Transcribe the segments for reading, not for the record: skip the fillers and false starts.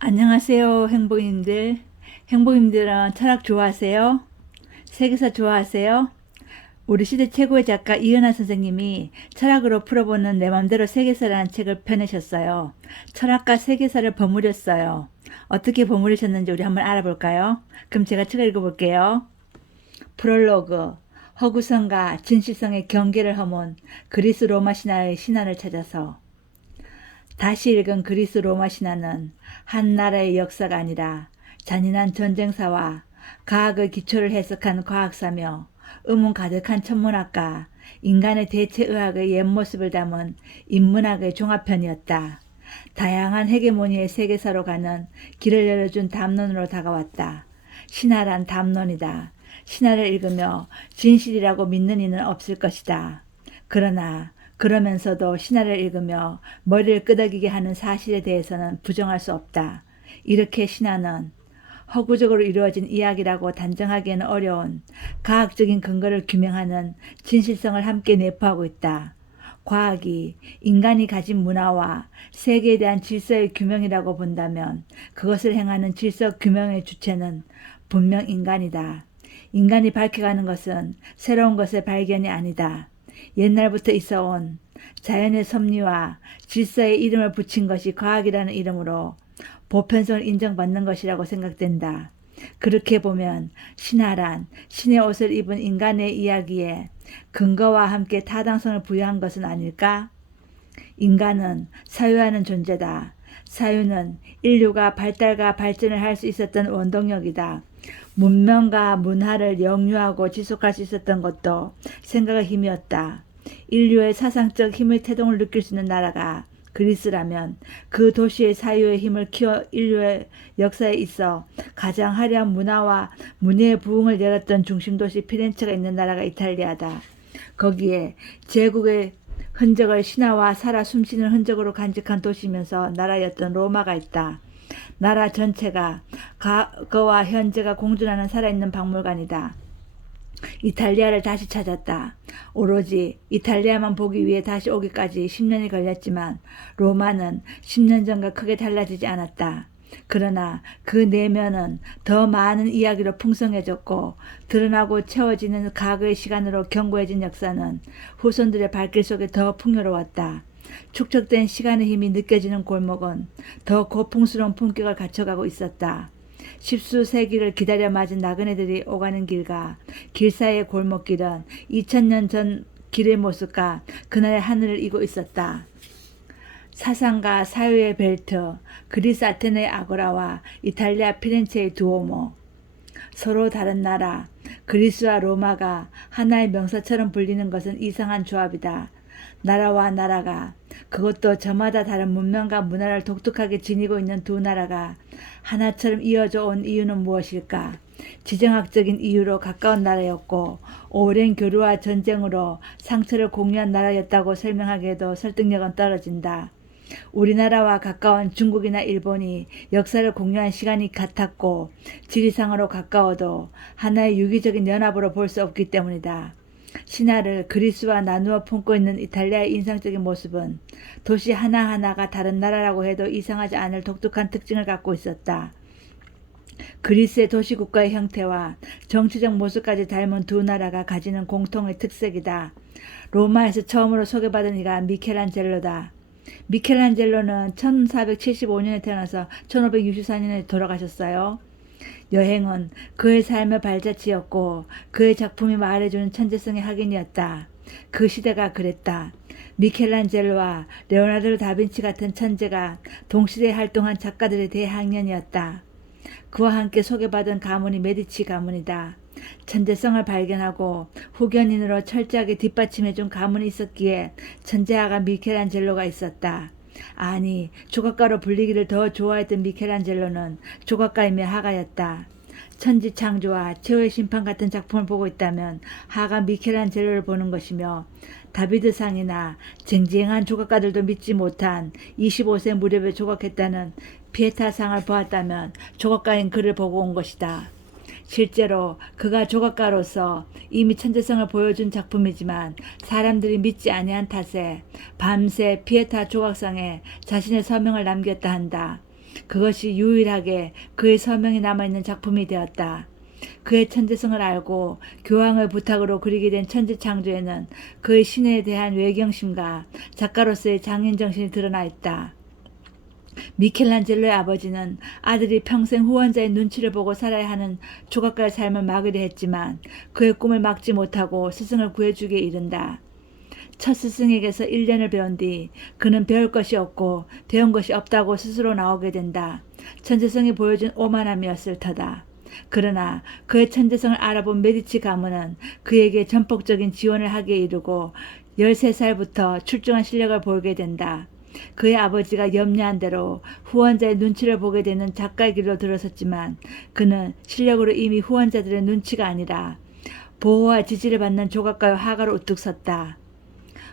안녕하세요, 행복님들. 행복님들은 철학 좋아하세요? 세계사 좋아하세요? 우리 시대 최고의 작가 이은하 선생님이 철학으로 풀어보는 내 맘대로 세계사라는 책을 펴내셨어요. 철학과 세계사를 버무렸어요. 어떻게 버무리셨는지 우리 한번 알아볼까요? 그럼 제가 책을 읽어볼게요. 프롤로그, 허구성과 진실성의 경계를 허문 그리스 로마 신화의 신화를 찾아서. 다시 읽은 그리스 로마 신화는 한 나라의 역사가 아니라 잔인한 전쟁사와 과학의 기초를 해석한 과학사며 의문 가득한 천문학과 인간의 대체의학의 옛모습을 담은 인문학의 종합편이었다. 다양한 헤게모니의 세계사로 가는 길을 열어준 담론으로 다가왔다. 신화란 담론이다. 신화를 읽으며 진실이라고 믿는 이는 없을 것이다. 그러나 그러면서도 신화를 읽으며 머리를 끄덕이게 하는 사실에 대해서는 부정할 수 없다. 이렇게 신화는 허구적으로 이루어진 이야기라고 단정하기에는 어려운 과학적인 근거를 규명하는 진실성을 함께 내포하고 있다. 과학이 인간이 가진 문화와 세계에 대한 질서의 규명이라고 본다면 그것을 행하는 질서 규명의 주체는 분명 인간이다. 인간이 밝혀가는 것은 새로운 것의 발견이 아니다. 옛날부터 있어온 자연의 섭리와 질서에 이름을 붙인 것이 과학이라는 이름으로 보편성을 인정받는 것이라고 생각된다. 그렇게 보면 신화란 신의 옷을 입은 인간의 이야기에 근거와 함께 타당성을 부여한 것은 아닐까? 인간은 사유하는 존재다. 사유는 인류가 발달과 발전을 할 수 있었던 원동력이다. 문명과 문화를 영유하고 지속할 수 있었던 것도 생각의 힘이었다. 인류의 사상적 힘의 태동을 느낄 수 있는 나라가 그리스라면 그 도시의 사유의 힘을 키워 인류의 역사에 있어 가장 화려한 문화와 문예의 부흥을 열었던 중심도시 피렌체가 있는 나라가 이탈리아다. 거기에 제국의 흔적을 신화와 살아 숨쉬는 흔적으로 간직한 도시면서 나라였던 로마가 있다. 나라 전체가 과거와 현재가 공존하는 살아있는 박물관이다. 이탈리아를 다시 찾았다. 오로지 이탈리아만 보기 위해 다시 오기까지 10년이 걸렸지만 로마는 10년 전과 크게 달라지지 않았다. 그러나 그 내면은 더 많은 이야기로 풍성해졌고 드러나고 채워지는 과거의 시간으로 견고해진 역사는 후손들의 발길 속에 더 풍요로웠다. 축적된 시간의 힘이 느껴지는 골목은 더 고풍스러운 품격을 갖춰가고 있었다. 십수세기를 기다려 맞은 나그네들이 오가는 길과 길 사이의 골목길은 2000년 전 길의 모습과 그날의 하늘을 이고 있었다. 사상과 사유의 벨트, 그리스 아테네의 아고라와 이탈리아 피렌체의 두오모. 서로 다른 나라, 그리스와 로마가 하나의 명사처럼 불리는 것은 이상한 조합이다. 나라와 나라가, 그것도 저마다 다른 문명과 문화를 독특하게 지니고 있는 두 나라가 하나처럼 이어져 온 이유는 무엇일까? 지정학적인 이유로 가까운 나라였고 오랜 교류와 전쟁으로 상처를 공유한 나라였다고 설명하기에도 설득력은 떨어진다. 우리나라와 가까운 중국이나 일본이 역사를 공유한 시간이 같았고 지리상으로 가까워도 하나의 유기적인 연합으로 볼 수 없기 때문이다. 신화를 그리스와 나누어 품고 있는 이탈리아의 인상적인 모습은 도시 하나하나가 다른 나라라고 해도 이상하지 않을 독특한 특징을 갖고 있었다. 그리스의 도시국가의 형태와 정치적 모습까지 닮은 두 나라가 가지는 공통의 특색이다. 로마에서 처음으로 소개받은 이가 미켈란젤로다. 미켈란젤로는 1475년에 태어나서 1564년에 돌아가셨어요. 여행은 그의 삶의 발자취였고 그의 작품이 말해주는 천재성의 확인이었다. 그 시대가 그랬다. 미켈란젤로와 레오나르도 다빈치 같은 천재가 동시대에 활동한 작가들의 대학년이었다. 그와 함께 소개받은 가문이 메디치 가문이다. 천재성을 발견하고 후견인으로 철저하게 뒷받침해준 가문이 있었기에 천재아가 미켈란젤로가 있었다. 아니, 조각가로 불리기를 더 좋아했던 미켈란젤로는 조각가이며 화가였다. 천지창조와 최후의 심판 같은 작품을 보고 있다면 화가 미켈란젤로를 보는 것이며 다비드상이나 쟁쟁한 조각가들도 믿지 못한 25세 무렵에 조각했다는 피에타상을 보았다면 조각가인 그를 보고 온 것이다. 실제로 그가 조각가로서 이미 천재성을 보여준 작품이지만 사람들이 믿지 아니한 탓에 밤새 피에타 조각상에 자신의 서명을 남겼다 한다. 그것이 유일하게 그의 서명이 남아있는 작품이 되었다. 그의 천재성을 알고 교황의 부탁으로 그리게 된 천지창조에는 그의 신에 대한 외경심과 작가로서의 장인정신이 드러나 있다. 미켈란젤로의 아버지는 아들이 평생 후원자의 눈치를 보고 살아야 하는 조각가의 삶을 막으려 했지만 그의 꿈을 막지 못하고 스승을 구해주기에 이른다. 첫 스승에게서 1년을 배운 뒤 그는 배울 것이 없고 배운 것이 없다고 스스로 나오게 된다. 천재성이 보여준 오만함이었을 터다. 그러나 그의 천재성을 알아본 메디치 가문은 그에게 전폭적인 지원을 하기에 이르고 13살부터 출중한 실력을 보이게 된다. 그의 아버지가 염려한 대로 후원자의 눈치를 보게 되는 작가의 길로 들어섰지만 그는 실력으로 이미 후원자들의 눈치가 아니라 보호와 지지를 받는 조각가의 화가로 우뚝 섰다.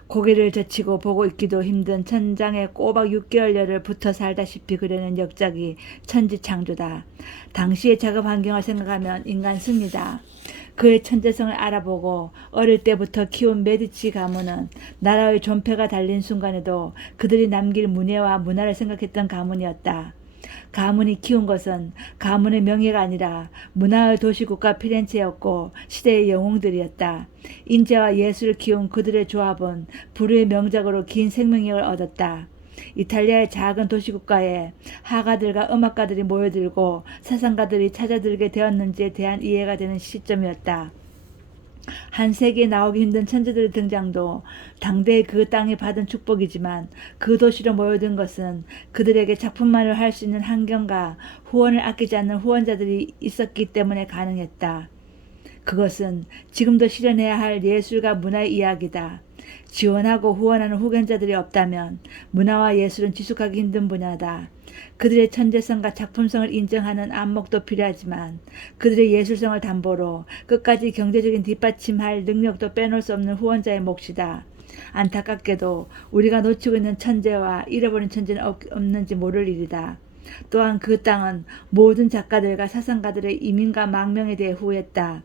고개를 젖히고 보고 있기도 힘든 천장에 꼬박 6개월여를 붙어 살다시피 그려낸 역작이 천지창조다. 당시의 작업 환경을 생각하면 인간 승리다. 그의 천재성을 알아보고 어릴 때부터 키운 메디치 가문은 나라의 존폐가 달린 순간에도 그들이 남길 문예와 문화를 생각했던 가문이었다. 가문이 키운 것은 가문의 명예가 아니라 문화의 도시국가 피렌체였고 시대의 영웅들이었다. 인재와 예술을 키운 그들의 조합은 불후의 명작으로 긴 생명력을 얻었다. 이탈리아의 작은 도시국가에 화가들과 음악가들이 모여들고 사상가들이 찾아들게 되었는지에 대한 이해가 되는 시점이었다. 한 세기에 나오기 힘든 천재들의 등장도 당대의 그 땅이 받은 축복이지만 그 도시로 모여든 것은 그들에게 작품만을 할 수 있는 환경과 후원을 아끼지 않는 후원자들이 있었기 때문에 가능했다. 그것은 지금도 실현해야 할 예술과 문화의 이야기다. 지원하고 후원하는 후견자들이 없다면 문화와 예술은 지속하기 힘든 분야다. 그들의 천재성과 작품성을 인정하는 안목도 필요하지만 그들의 예술성을 담보로 끝까지 경제적인 뒷받침할 능력도 빼놓을 수 없는 후원자의 몫이다. 안타깝게도 우리가 놓치고 있는 천재와 잃어버린 천재는 없는지 모를 일이다. 또한 그 땅은 모든 작가들과 사상가들의 이민과 망명에 대해 후회했다.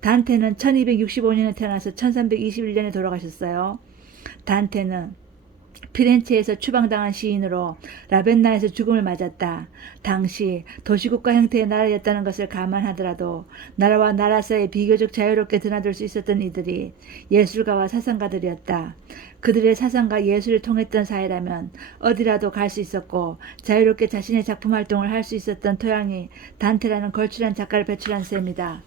단테는 1265년에 태어나서 1321년에 돌아가셨어요. 단테는 피렌체에서 추방당한 시인으로 라벤나에서 죽음을 맞았다. 당시 도시국가 형태의 나라였다는 것을 감안하더라도 나라와 나라 사이에 비교적 자유롭게 드나들 수 있었던 이들이 예술가와 사상가들이었다. 그들의 사상과 예술을 통했던 사회라면 어디라도 갈 수 있었고 자유롭게 자신의 작품 활동을 할 수 있었던 토양이 단테라는 걸출한 작가를 배출한 셈이다.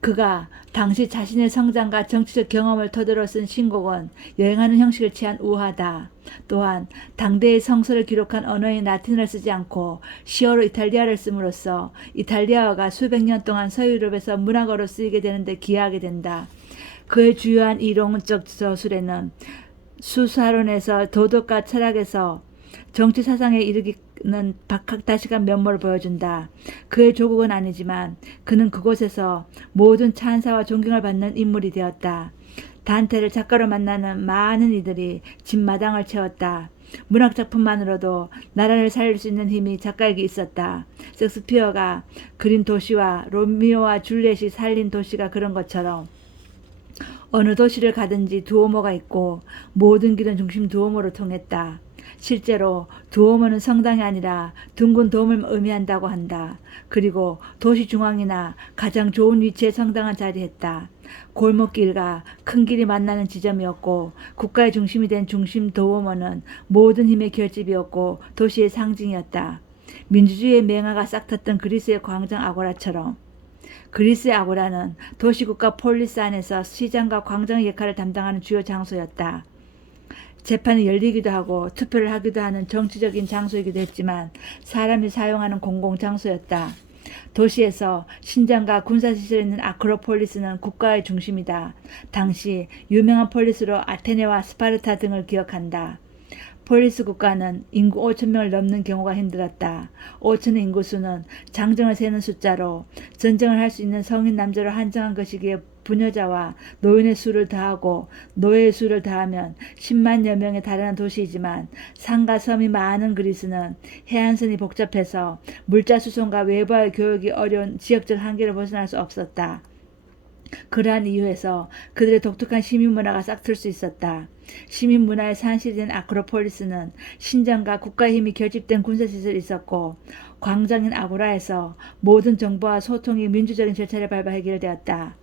그가 당시 자신의 성장과 정치적 경험을 토대로 쓴 신곡은 여행하는 형식을 취한 우화다. 또한 당대의 성서를 기록한 언어인 라틴어를 쓰지 않고 시어로 이탈리아를 씀으로써 이탈리아어가 수백 년 동안 서유럽에서 문학어로 쓰이게 되는데 기여하게 된다. 그의 주요한 이론적 저술에는 수사론에서 도덕과 철학에서 정치 사상에 이르기는 박학다식한 면모를 보여준다. 그의 조국은 아니지만 그는 그곳에서 모든 찬사와 존경을 받는 인물이 되었다. 단테를 작가로 만나는 많은 이들이 집마당을 채웠다. 문학작품만으로도 나라를 살릴 수 있는 힘이 작가에게 있었다. 섹스피어가 그린 도시와 로미오와 줄리엣이 살린 도시가 그런 것처럼 어느 도시를 가든지 두오모가 있고 모든 길은 중심 두오모로 통했다. 실제로 두오모는 성당이 아니라 둥근 돔을 의미한다고 한다. 그리고 도시 중앙이나 가장 좋은 위치에 성당은 자리했다. 골목길과 큰 길이 만나는 지점이었고 국가의 중심이 된 중심 두오모는 모든 힘의 결집이었고 도시의 상징이었다. 민주주의의 맹아가 싹텄던 그리스의 광장 아고라처럼 그리스의 아고라는 도시국가 폴리스 안에서 시장과 광장의 역할을 담당하는 주요 장소였다. 재판이 열리기도 하고 투표를 하기도 하는 정치적인 장소이기도 했지만 사람이 사용하는 공공장소였다. 도시에서 신장과 군사시설이 있는 아크로폴리스는 국가의 중심이다. 당시 유명한 폴리스로 아테네와 스파르타 등을 기억한다. 폴리스 국가는 인구 5,000명을 넘는 경우가 힘들었다. 5천의 인구수는 장정을 세는 숫자로 전쟁을 할 수 있는 성인 남자로 한정한 것이기에 부녀자와 노인의 수를 더하고 노예의 수를 더하면 10만여 명에 달하는 도시이지만 산과 섬이 많은 그리스는 해안선이 복잡해서 물자 수송과 외부와의 교역이 어려운 지역적 한계를 벗어날 수 없었다. 그러한 이유에서 그들의 독특한 시민문화가 싹틀 수 있었다. 시민문화의 산실이 된 아크로폴리스는 신전과 국가의 힘이 결집된 군사시설이 있었고 광장인 아고라에서 모든 정보와 소통이 민주적인 절차를 밟아 해결되었다.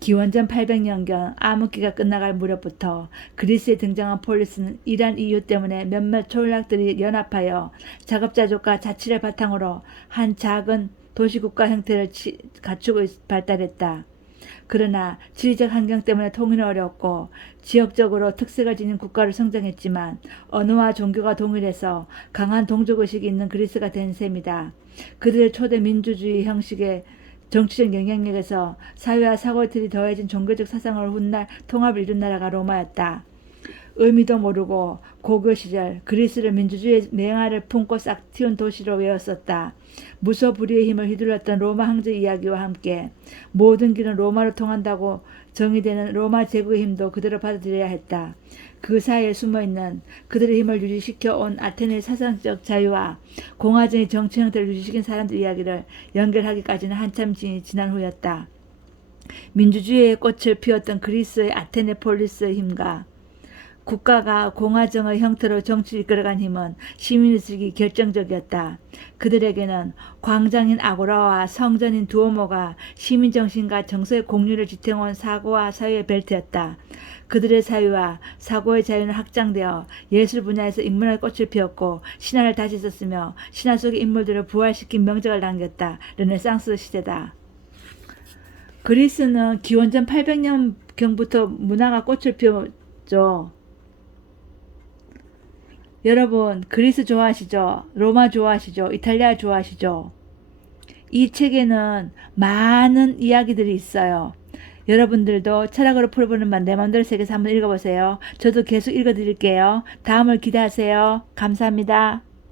기원전 800년경 암흑기가 끝나갈 무렵부터 그리스에 등장한 폴리스는 이러한 이유 때문에 몇몇 촌락들이 연합하여 자급자족과 자치를 바탕으로 한 작은 도시국가 형태를 갖추고 발달했다. 그러나 지리적 환경 때문에 통일은 어렵고 지역적으로 특색을 지닌 국가로 성장했지만 언어와 종교가 동일해서 강한 동족의식이 있는 그리스가 된 셈이다. 그들의 초대 민주주의 형식의 정치적 영향력에서 사회와 사고의 틀이 더해진 종교적 사상을 훗날 통합을 이룬 나라가 로마였다. 의미도 모르고 고교 시절 그리스를 민주주의의 맹아를 품고 싹 틔운 도시로 외웠었다. 무소불위의 힘을 휘둘렀던 로마 황제 이야기와 함께 모든 길은 로마로 통한다고 정의되는 로마 제국의 힘도 그대로 받아들여야 했다. 그 사이에 숨어있는 그들의 힘을 유지시켜 온 아테네의 사상적 자유와 공화정의 정치 형태를 유지시킨 사람들 이야기를 연결하기까지는 한참 지난 후였다. 민주주의의 꽃을 피웠던 그리스의 아테네 폴리스의 힘과 국가가 공화정의 형태로 정치를 이끌어간 힘은 시민의식이 결정적이었다. 그들에게는 광장인 아고라와 성전인 두오모가 시민정신과 정서의 공유를 지탱해온 사고와 사회의 벨트였다. 그들의 사유와 사고의 자유는 확장되어 예술 분야에서 인문화의 꽃을 피웠고 신화를 다시 썼으며 신화 속의 인물들을 부활시킨 명작을 남겼다. 르네상스 시대다. 그리스는 기원전 800년경부터 문화가 꽃을 피웠죠. 여러분 그리스 좋아하시죠? 로마 좋아하시죠? 이탈리아 좋아하시죠? 이 책에는 많은 이야기들이 있어요. 여러분들도 철학으로 풀어보는 내 맘대로 세계에서 한번 읽어보세요. 저도 계속 읽어드릴게요. 다음을 기대하세요. 감사합니다.